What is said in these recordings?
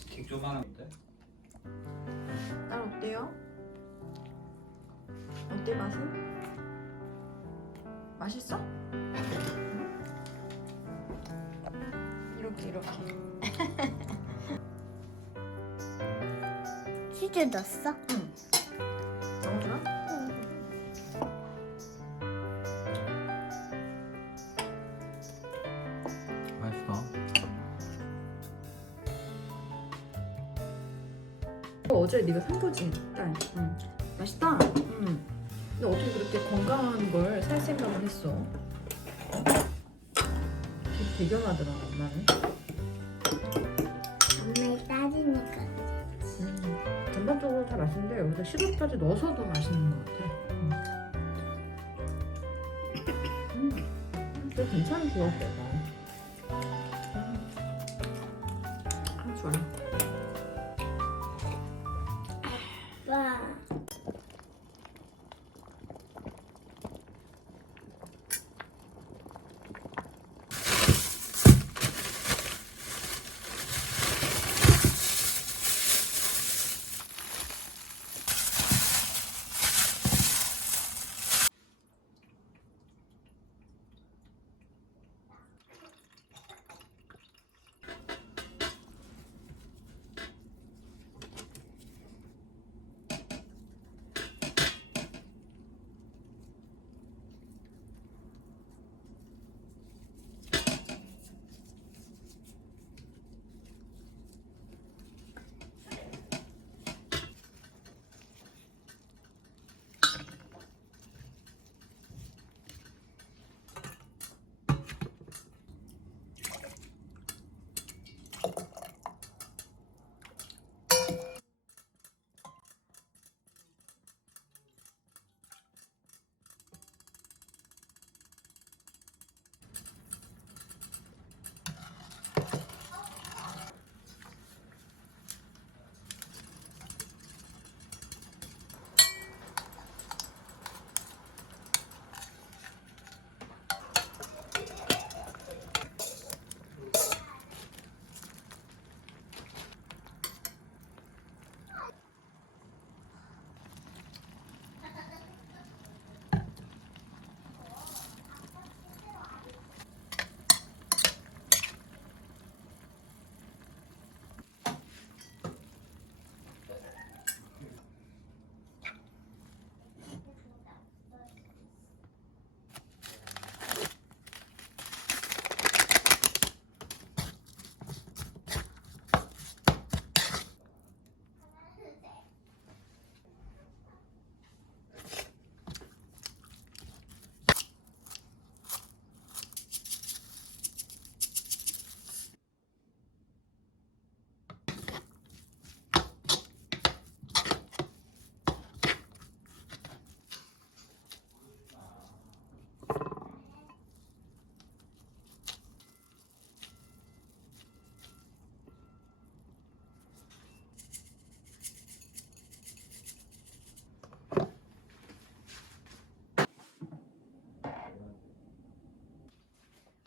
스틱 조만한데? 딸 어때요? 어때 맛은? 맛있어? 응? 이렇게 치즈 넣었어? 응. 너무 좋아? 맛있어. 어제 네가 산 거지, 딸. 응. 맛있다. 응. 근데 어떻게 그렇게 건강한 걸 살 생각을 했어? 되게 대견하더라, 엄마는. 엄마를 따지니까. 전반적으로 다 맛있는데 여기다 시럽까지 넣어서도 맛있는 것 같아. 진짜 괜찮은 조합이야, 이거. 좋아. 와.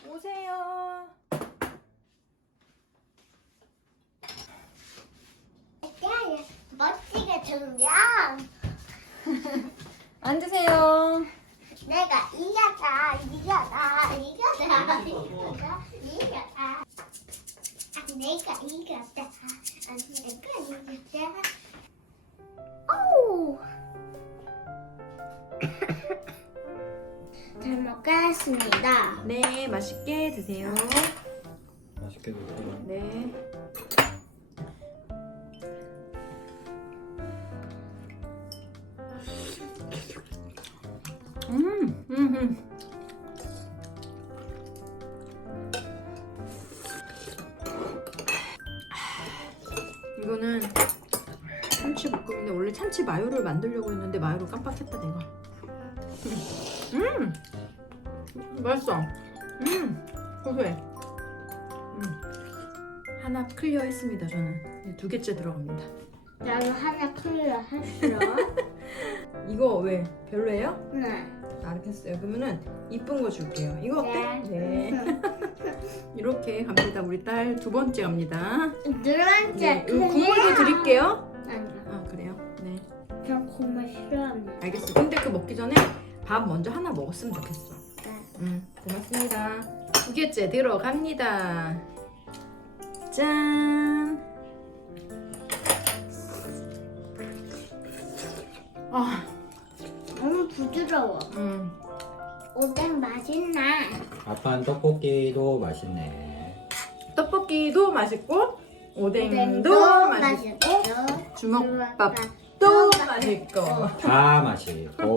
오세요. 멋지게 준비야. 앉으세요. 내가 이겼다. 내가 이겼다. 오. 잘 먹겠습니다. 네, 맛있게 드세요. 맛있게 드세요. 네. 음, 음, 음. 이거는 참치볶음인데 원래 참치 마요를 만들려고 했는데 마요를 깜빡했다 내가. 맛있어. 고소해. 하나 클리어했습니다. 저는 이제 2개째 들어갑니다. 나도 하나 클리어 했어. 이거 왜 별로예요? 네. 알겠어요. 그러면은 이쁜 거 줄게요. 이거 어때? 네. 네. 이렇게 갑니다. 우리 딸 두 번째 갑니다. 누런지. 네, 이거 국물도 드릴게요. 아니요. 아 그래요? 네. 전 고물 싫어합니다. 알겠어. 근데 그 먹기 전에 밥 먼저 하나 먹었으면 좋겠어. 네. 고맙습니다. 두 개째 들어갑니다. 짠. 아, 너무 부드러워. 오뎅 맛있네. 아빠는 떡볶이도 맛있네. 떡볶이도 맛있고 오뎅도 맛있고 맛있고 주먹밥도 맛있고. 다 맛있고.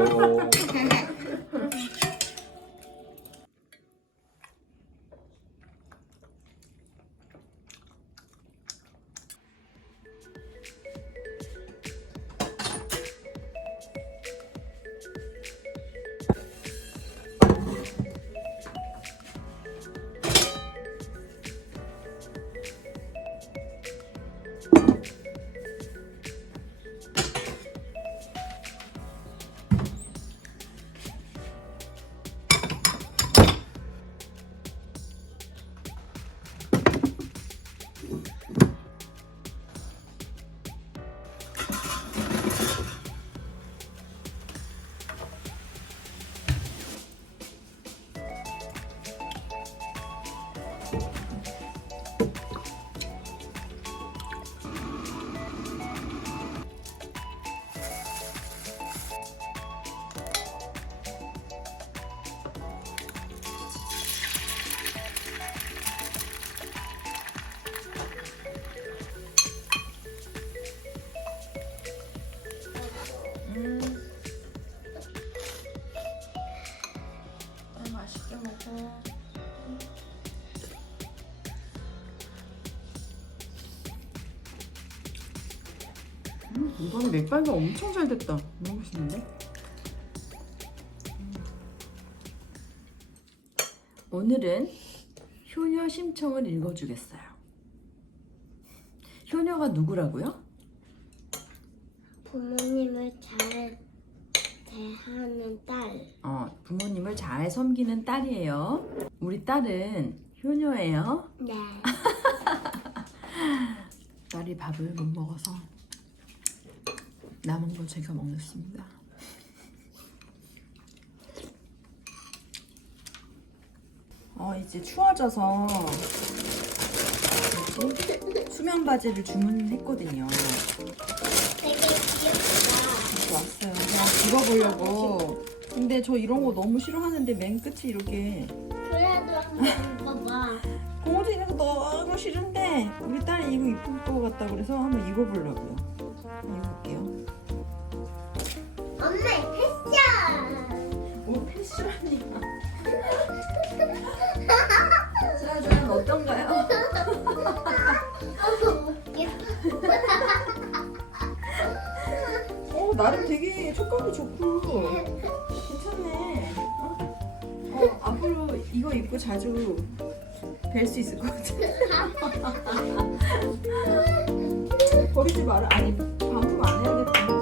맛있게 먹어. 이번에 맥반가 엄청 잘 됐다. 너무 맛있는데? 오늘은 효녀 심청을 읽어주겠어요. 효녀가 누구라고요? 부모님을 잘 대하는 딸. 부모님을 잘 섬기는 딸이에요. 우리 딸은 효녀예요. 네. 딸이 밥을 못 먹어서 남은 거 제가 먹겠습니다. 이제 추워져서 수면 바지를 주문했거든요. 되게 귀엽다. 왔어요. 그냥 입어보려고. 근데 저 이런 거 너무 싫어하는데 맨 끝이 이렇게 그래도 한번 입어봐. 고무줄 있는 거 너무 싫은데 우리 딸이 이거 이쁠 것 같다 그래서 한번 입어보려고요. 입어볼게요. 엄마 패션. 오 패션이야. 수아주는 어떤가요? 웃겨. 나름 되게 촉감도 좋고 괜찮네. 앞으로 이거 입고 자주 뵐 수 있을 것 같아. 버리지 마라. 아니 반품 안 해야겠다.